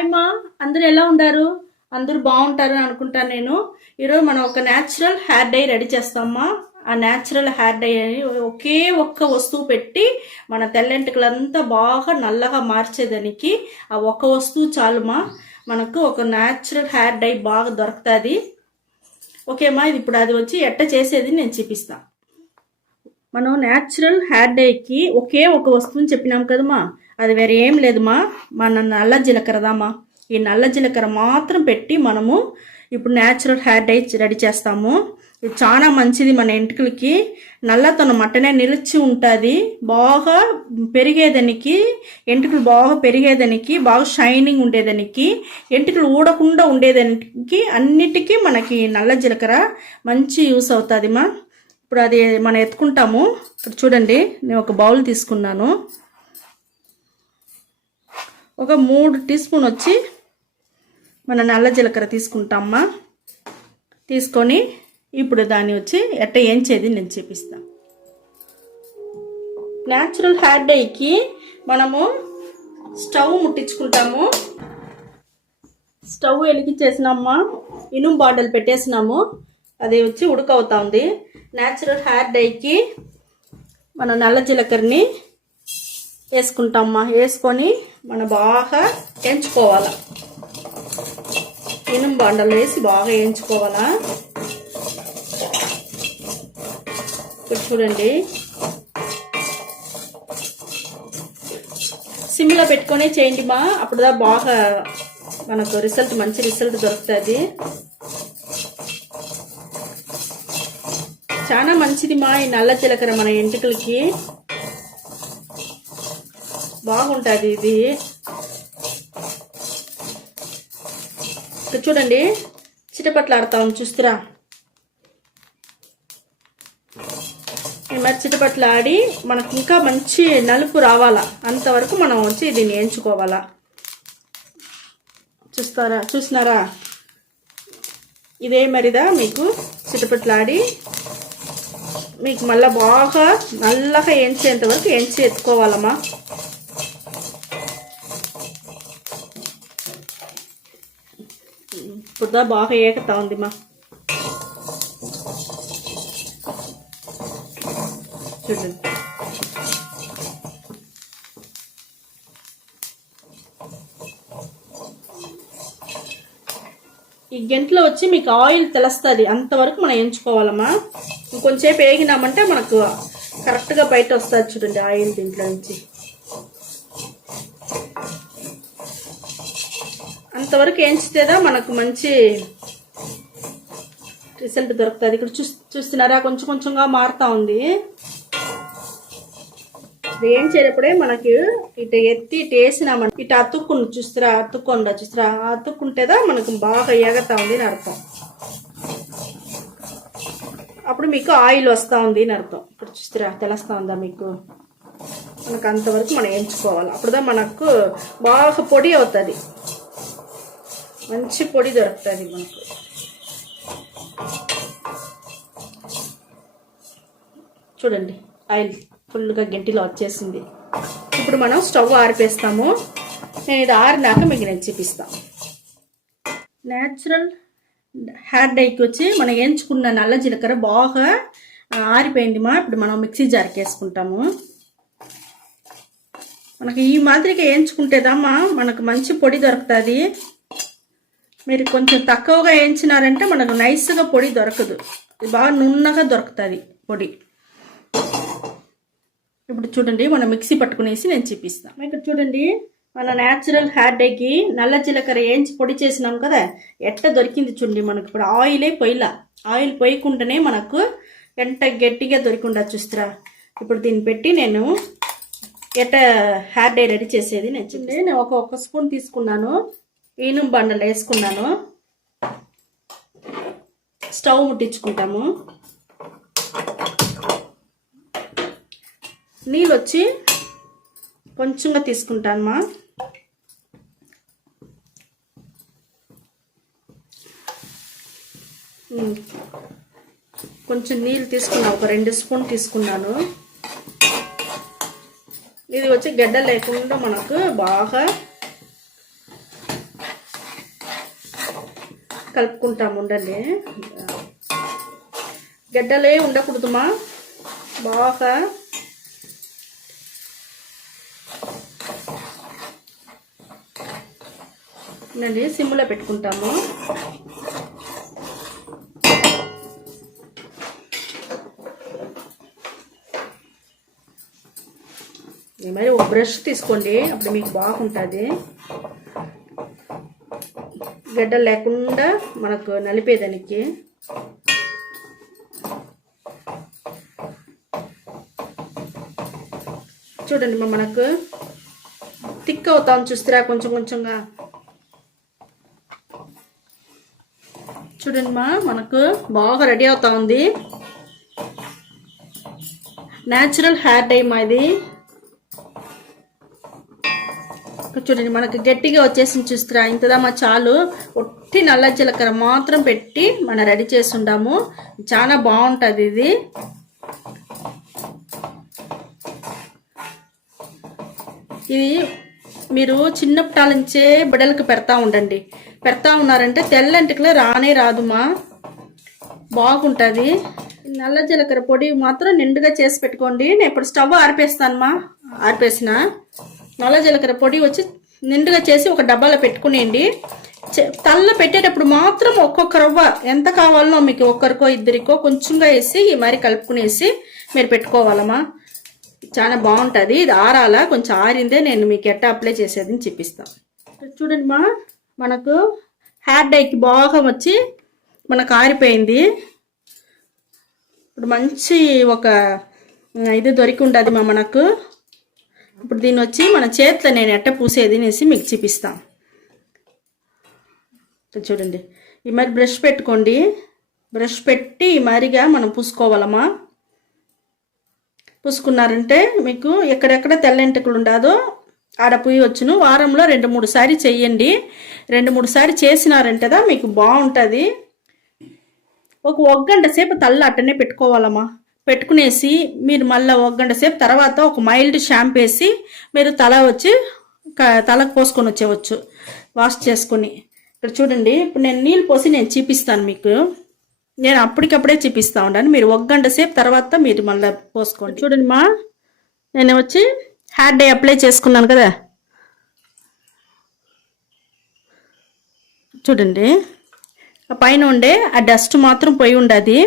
Hi మా, అందరూ ఎలా ఉంటారు? అందరూ బాగుంటారు అని అనుకుంటాను నేను. ఈరోజు మనం ఒక న్యాచురల్ హెయిర్ డై రెడీ చేస్తామా. ఆ న్యాచురల్ హెయిర్ డై అని ఒకే ఒక్క వస్తువు పెట్టి మన తెల్లెంటుకలంతా బాగా నల్లగా మార్చేదానికి ఆ ఒక్క వస్తువు చాలుమా. మనకు ఒక న్యాచురల్ హెయిర్ డై బాగా దొరుకుతుంది. ఓకేమా, ఇది ఇప్పుడు అది వచ్చి ఎట్ట చేసేది నేను చూపిస్తాను. మనం న్యాచురల్ హెయిర్ డైకి ఒకే ఒక వస్తువుని చెప్పినాం కదమ్మా, అది వేరే ఏం లేదుమా, మన నల్ల జీలకర్రదామా. ఈ నల్ల జీలకర్ర మాత్రం పెట్టి మనము ఇప్పుడు న్యాచురల్ హెయిర్ డై రెడీ చేస్తాము. ఇది చాలా మంచిది మన ఎంటుకలకి. నల్లతనం మట్టనే నిలిచి ఉంటుంది, బాగా పెరిగేదానికి, ఎంటుకలు బాగా పెరిగేదానికి, బాగా షైనింగ్ ఉండేదానికి, ఎంటుకలు ఊడకుండా ఉండేదానికి అన్నిటికీ మనకి నల్ల జీలకర్ర మంచి యూస్ అవుతుందిమా. ఇప్పుడు అది మనం ఎత్తుకుంటాము. ఇప్పుడు చూడండి, నేను ఒక బౌల్ తీసుకున్నాను. ఒక 3 టీ స్పూన్ వచ్చి మన నల్ల జీలకర్ర తీసుకుంటామా. తీసుకొని ఇప్పుడు దాన్ని వచ్చి ఎట్ట ఏంచేది నేను చూపిస్తాను. న్యాచురల్ హెయిర్ డైకి మనము స్టవ్ ముట్టించుకుంటాము. స్టవ్ వెలిగించేసినామా, ఇనుము బాటిల్ పెట్టేసినాము, అది వచ్చి ఉడకవుతా ఉంది. న్యాచురల్ హెయిర్ డైకి మన నల్ల జీలకర్రని వేసుకుంటామా. వేసుకొని మనం బాగా ఎంచుకోవాలా. ఇనుము బాండలు వేసి బాగా వేయించుకోవాలా. ఇప్పుడు చూడండి, సిమ్లో పెట్టుకొని చేయండి మా, అప్పుడుదా బాగా మనకు రిజల్ట్, మంచి రిజల్ట్ దొరుకుతుంది. చాలా మంచిది మా ఈ నల్ల జీలకర్ర, మన ఎంటుకలకి బాగుంటుంది ఇది. చూడండి, చిటపట్లాడుతా ఉంది, చూస్తురా. మరి చిటపట్లాడి మనకు ఇంకా మంచి నలుపు రావాలా, అంతవరకు మనం వచ్చి దీన్ని వేయించుకోవాలా. చూసినారా, ఇదే మరిదా మీకు చిటపట్లాడి మీకు మళ్ళీ బాగా నల్లగా వేయించేంత వరకు వేయించి ఎత్తుకోవాలమ్మా. ఇప్పుడు బాగా ఏకతా ఉందిమా. చూడండి, ఈ గంటలో వచ్చి మీకు ఆయిల్ తెలుస్తుంది, అంతవరకు మనం ఎంచుకోవాలమ్మా. ఇంకొంచెంసేపు వేగినామంటే మనకు కరెక్ట్గా బయట వస్తుంది. చూడండి ఆయిల్ దీంట్లో నుంచి, అంతవరకు వేయించితేదా మనకు మంచి రిజల్ట్ దొరుకుతుంది. ఇక్కడ చూస్తున్నారా, కొంచెం కొంచెంగా మారుతా ఉంది. వేయించేటప్పుడే మనకి ఇటు ఎత్తి ఇటు వేసినామంటే ఇటు చూస్తారా, అతుక్కుంటేదా మనకు బాగా ఎగతా ఉంది అని అర్థం. అప్పుడు మీకు ఆయిల్ వస్తూ ఉంది అని అర్థం. ఇప్పుడు చూస్తారా, తెలుస్తూ ఉందా మీకు? మనకు అంతవరకు మనం వేయించుకోవాలి. అప్పుడుదా మనకు బాగా పొడి అవుతుంది, మంచి పొడి దొరుకుతుంది మనకు. చూడండి, ఆయిల్ ఫుల్గా గంటిలో వచ్చేసింది. ఇప్పుడు మనం స్టవ్ ఆరిపేస్తాము. నేను ఇది ఆరినాక మీకు నేను చూపిస్తాను. న్యాచురల్ హెయిర్ డైకి వచ్చి మనం వేయించుకున్న నల్ల జీలకర్ర బాగా ఆరిపోయింది మా. ఇప్పుడు మనం మిక్సీ జార్కి వేసుకుంటాము. మనకి ఈ మాదిరిగా వేయించుకుంటేదమ్మా మనకు మంచి పొడి దొరుకుతుంది. మీరు కొంచెం తక్కువగా వేయించినారంటే మనకు నైస్గా పొడి దొరకదు, బాగా నున్నగా దొరుకుతుంది పొడి. ఇప్పుడు చూడండి, మనం మిక్సీ పట్టుకునేసి నేను చూపిస్తాను. ఇక్కడ చూడండి, మన న్యాచురల్ హెయిర్ డైకి నల్ల జీలకర్ర వేయించి పొడి చేసినాం కదా, ఎట్ట దొరికింది చూడండి. మనకు ఇప్పుడు ఆయిలే పొయ్యిలా, ఆయిల్ పోయకుండానే మనకు ఎంత గట్టిగా దొరికిండా చూస్తారా. ఇప్పుడు దీన్ని పెట్టి నేను ఎట్ట హెయిర్ డై రెడీ చేసేది నేను చూడండి. నేను ఒక స్పూన్ తీసుకున్నాను, ఇనుము బండలు వేసుకున్నాను. స్టవ్ ముట్టించుకుంటాము. నీళ్ళు వచ్చి కొంచెంగా తీసుకుంటానమ్మా. కొంచెం నీళ్ళు తీసుకున్నా, ఒక 2 స్పూన్ తీసుకున్నాను. ఇది వచ్చి గడ్డ లేకుండా మనకు బాగా కలుపుకుంటాము. ఉండండి, గడ్డలే ఉండకూడదుమా, బాగా ఉండండి. సిమ్లో పెట్టుకుంటాము. మరి ఒక బ్రష్ తీసుకోండి, అప్పుడు మీకు బాగుంటుంది. గడ్డలు లేకుండా మనకు నలిపేదానికి. చూడండి మనకు థిక్ అవుతాం, చూస్తారా కొంచెం కొంచెంగా. చూడండి మనకు బాగా రెడీ అవుతా ఉంది న్యాచురల్ హెయిర్ డై ఇది. చూడండి మనకు గట్టిగా వచ్చేసి చూస్తారా, ఇంతదమ్మా చాలు. ఒట్టి నల్ల జీలకర్ర మాత్రం పెట్టి మనం రెడీ చేసి ఉండాము. చాలా బాగుంటుంది ఇది. ఇది మీరు చిన్నప్పటి నుంచే బిడ్డలకు పెడతా ఉండండి. పెడతా ఉన్నారంటే తెల్లంటికలే రానే రాదుమా, బాగుంటుంది. నల్ల జీలకర్ర పొడి మాత్రం నిండుగా చేసి పెట్టుకోండి. నేను ఇప్పుడు స్టవ్ ఆర్పేస్తానమ్మా. ఆర్పేసిన నల్ల జీలకర్ర పొడి వచ్చి నిండుగా చేసి ఒక డబ్బాలో పెట్టుకునేయండి. తల్ల పెట్టేటప్పుడు మాత్రం ఒక్కొక్క రవ్వ ఎంత కావాలనో మీకు, ఒక్కరికో ఇద్దరికో కొంచెంగా వేసి మరి కలుపుకునేసి మీరు పెట్టుకోవాలమ్మా. చాలా బాగుంటుంది. ఇది ఆరాల, కొంచెం ఆరిందే నేను మీకు ఎట్టా అప్లై చేసేది అని చూపిస్తాను. చూడండి మనకు హెయిర్ డైకి బాగా వచ్చి మనకు ఆరిపోయింది. ఇప్పుడు మంచి ఒక ఇది దొరికి ఉంటుంది మనకు. ఇప్పుడు దీన్ని వచ్చి మన చేతిలో నేను ఎట్ట పూసేది అనేసి మీకు చూపిస్తాను. చూడండి, ఈ మరి బ్రష్ పెట్టుకోండి. బ్రష్ పెట్టి ఈ మరిగా మనం పూసుకోవాలమ్మా. పూసుకున్నారంటే మీకు ఎక్కడెక్కడ తెల్లంటికలు ఉండదో ఆడ పూయవచ్చును. వారంలో 2-3 సారి చెయ్యండి. 2-3 సారి చేసినారంటేదా మీకు బాగుంటుంది. ఒక గంట సేపు తల్ల అట్టనే పెట్టుకోవాలమ్మా. పెట్టుకునేసి మీరు మళ్ళీ 1 గంట సేపు తర్వాత ఒక మైల్డ్ షాంపూ వేసి మీరు తలకు పోసుకొని వచ్చేవచ్చు, వాష్ చేసుకొని. ఇక్కడ చూడండి, ఇప్పుడు నేను నీళ్ళు పోసి నేను చూపిస్తాను మీకు. నేను అప్పటికప్పుడే చూపిస్తూ ఉంటాను. మీరు 1 గంట సేపు తర్వాత మీరు మళ్ళీ పోసుకోండి. చూడండి నేను వచ్చి హెయిర్ డై అప్లై చేసుకున్నాను కదా. చూడండి, ఆ పైన ఉండే ఆ డస్ట్ మాత్రం పోయి ఉండదు.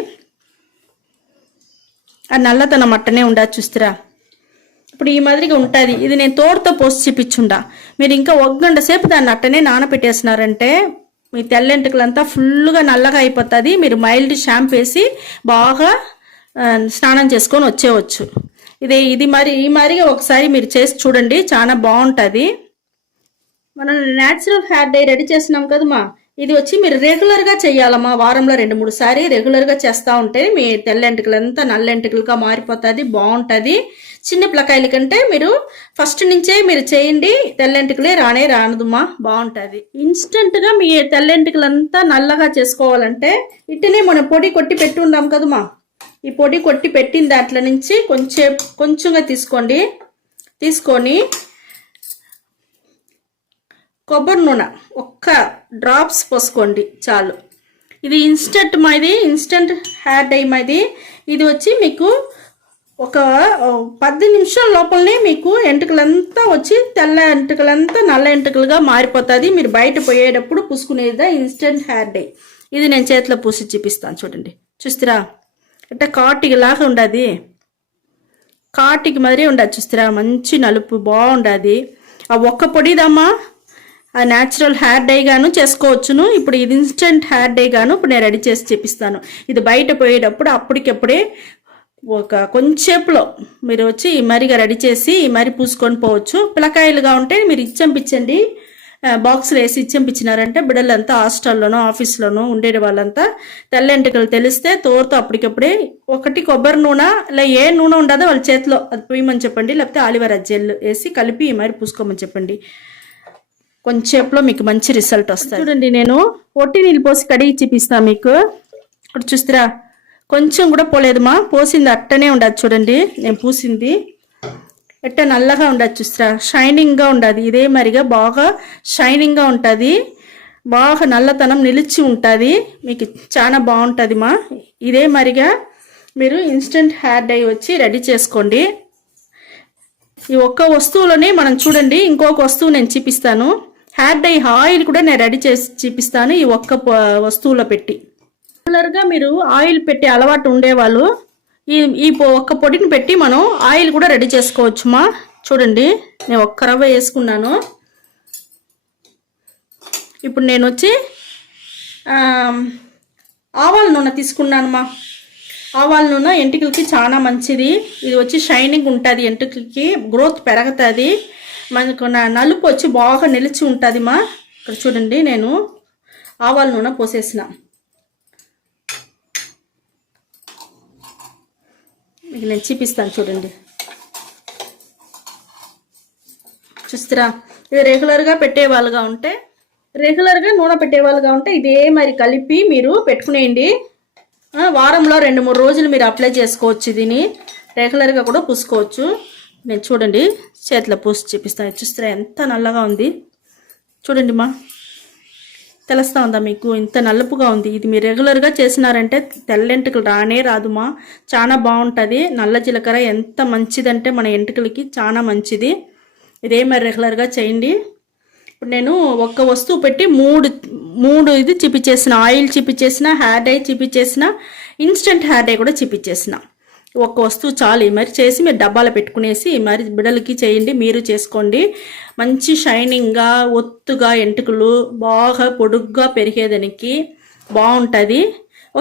ఆ నల్లతనం అట్టనే ఉండదు, చూస్తారా. ఇప్పుడు ఈ మాదిరిగా ఉంటుంది. ఇది నేను తోడుతో పోసి చూపించుండా. మీరు ఇంకా 1 గంట సేపు దాన్ని అట్టనే నానబెట్టేసినారంటే మీ తెల్లెంటుకలంతా ఫుల్గా నల్లగా అయిపోతుంది. మీరు మైల్డ్ షాంపూ వేసి బాగా స్నానం చేసుకొని వచ్చేవచ్చు. ఇది మరి ఈ మాదిరిగా ఒకసారి మీరు చేసి చూడండి, చాలా బాగుంటుంది. మనం న్యాచురల్ హెయిర్ డై రెడీ చేసినాం కదమ్మా. ఇది వచ్చి మీరు రెగ్యులర్గా చేయాలమ్మా. వారంలో 2-3 సారి రెగ్యులర్గా చేస్తూ ఉంటే మీ తెల్లెంటుకలంతా నల్లెంటుకలుగా మారిపోతుంది, బాగుంటుంది. చిన్న పిల్లకాయల కంటే మీరు ఫస్ట్ నుంచే మీరు చేయండి, తెల్లెంటుకలే రానదుమ్మా, బాగుంటుంది. ఇన్స్టెంట్గా మీ తెల్లెంటుకలంతా నల్లగా చేసుకోవాలంటే ఇట్టనే మనం పొడి కొట్టి పెట్టి ఉన్నాం కదమ్మా. ఈ పొడి కొట్టి పెట్టిన దాంట్లో నుంచి కొంచెంగా తీసుకొని కొబ్బరి నూనె 1 డ్రాప్స్ పోసుకోండి, చాలు. ఇది ఇన్స్టెంట్ హెయిర్ డై ఇది వచ్చి మీకు ఒక 10 నిమిషాల లోపలనే మీకు ఎంటుకలంతా వచ్చి తెల్ల ఎంటుకలంతా నల్ల ఎంటుకలుగా మారిపోతుంది. మీరు బయట పోయేటప్పుడు పూసుకునేదా ఇన్స్టెంట్ హెయిర్ డై. ఇది నేను చేతిలో పూసి చూపిస్తాను. చూడండి, చూస్తారా, అంటే కాటికి లాగా ఉండదు. కాటికి మాదిరి ఉండదు, చూస్తారా. మంచి నలుపు బాగుండదు. ఆ ఒక్క పొడిదమ్మా ఆ న్యాచురల్ హెయిర్ డై గాను చేసుకోవచ్చును. ఇప్పుడు ఇది ఇన్స్టెంట్ హెయిర్ డై గాను ఇప్పుడు నేను రెడీ చేసి చూపిస్తాను. ఇది బయట పోయేటప్పుడు అప్పటికప్పుడే ఒక కొంచెంసేపులో మీరు వచ్చి ఈ మరిగా రెడీ చేసి ఈ మరి పూసుకొని పోవచ్చు. పిల్లకాయలుగా ఉంటే మీరు ఇచ్చంపించండి, బాక్స్లో వేసి ఇచ్చంపించినారంటే బిడ్డలంతా హాస్టల్లోనో ఆఫీస్లోనో ఉండే వాళ్ళంతా తెల్లెంటుకలు తెలిస్తే తోరుతో అప్పటికప్పుడే 1 కొబ్బరి నూనె ఇలా ఏ నూనె ఉండదో వాళ్ళ చేతిలో అది పోయమని చెప్పండి. లేకపోతే ఆలివేరా జెల్ వేసి కలిపి ఈ మరి పూసుకోమని చెప్పండి. కొంచెంసేపులో మీకు మంచి రిజల్ట్ వస్తుంది. చూడండి, నేను ఒట్టి నీళ్ళు పోసి కడిగి చూపిస్తాను మీకు. ఇప్పుడు చూస్తారా, కొంచెం కూడా పోలేదమ్మా. పోసింది అట్టనే ఉండదు. చూడండి, నేను పూసింది ఎట్ట నల్లగా ఉండదు, చూస్తారా. షైనింగ్గా ఉండదు. ఇదే మరిగా బాగా షైనింగ్గా ఉంటుంది. బాగా నల్లతనం నిలిచి ఉంటుంది, మీకు చాలా బాగుంటుంది మా. ఇదే మరిగా మీరు ఇన్స్టెంట్ హెయిర్ డై వచ్చి రెడీ చేసుకోండి. ఈ ఒక్క వస్తువులోనే మనం చూడండి, ఇంకొక వస్తువు నేను చూపిస్తాను. హెయిర్ డై ఆయిల్ కూడా నేను రెడీ చేసి చూపిస్తాను ఈ ఒక్క వస్తువులో పెట్టి. రెగ్యులర్గా మీరు ఆయిల్ పెట్టే అలవాటు ఉండేవాళ్ళు ఈ ఒక్క పొడిని పెట్టి మనం ఆయిల్ కూడా రెడీ చేసుకోవచ్చు మా. చూడండి, నేను ఒక్క రవ్వ వేసుకున్నాను. ఇప్పుడు నేను వచ్చి ఆవాల నూనె తీసుకున్నాను మా. ఆవాల నూనె ఎంటికలకి చాలా మంచిది. ఇది వచ్చి షైనింగ్ ఉంటుంది, ఎంటికలకి గ్రోత్ పెరుగుతుంది, మనకు నలుపు వచ్చి బాగా నిలిచి ఉంటుంది మా. ఇక్కడ చూడండి, నేను ఆవాల నూనె పోసేసిన. మీకు నేను చూపిస్తాను చూడండి, చూస్తారా. ఇది రెగ్యులర్గా పెట్టేవాళ్ళుగా ఉంటే, రెగ్యులర్గా నూనె పెట్టేవాళ్ళుగా ఉంటే ఇదే మరి కలిపి మీరు పెట్టుకునేయండి. వారంలో 2-3 రోజులు మీరు అప్లై చేసుకోవచ్చు. దీన్ని రెగ్యులర్గా కూడా పూసుకోవచ్చు. నేను చూడండి చేతిలో పూసి చూపిస్తాను. చూస్తారా ఎంత నల్లగా ఉంది చూడండి మా. తెలుస్తూ ఉందా మీకు? ఇంత నలుపుగా ఉంది. ఇది మీరు రెగ్యులర్గా చేసినారంటే తెల్లెంటుకలు రానే రాదు మా. చాలా బాగుంటుంది. నల్ల జీలకర్ర ఎంత మంచిదంటే మన ఎంటుకలకి చాలా మంచిది. ఇదే మరి రెగ్యులర్గా చేయండి. ఇప్పుడు నేను ఒక్క వస్తువు పెట్టి మూడు ఇది చూపించేసిన. ఆయిల్ చూపించేసిన, హెయిర్ డై చూపించేసిన, ఇన్స్టెంట్ హెయిర్ డై కూడా చూపించేసిన. ఒక్క వస్తువు చాలు. మరి చేసి మీరు డబ్బాలో పెట్టుకునేసి మరి బిడ్డలకి చేయండి, మీరు చేసుకోండి. మంచి షైనింగ్గా ఒత్తుగా ఎంటుకలు బాగా పొడుగ్గా పెరిగేదానికి బాగుంటుంది.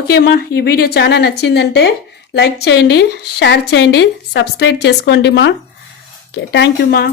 ఓకేమ్మా, ఈ వీడియో చాలా నచ్చిందంటే లైక్ చేయండి, షేర్ చేయండి, సబ్స్క్రైబ్ చేసుకోండి మా. ఓకే, థ్యాంక్ యూ మా.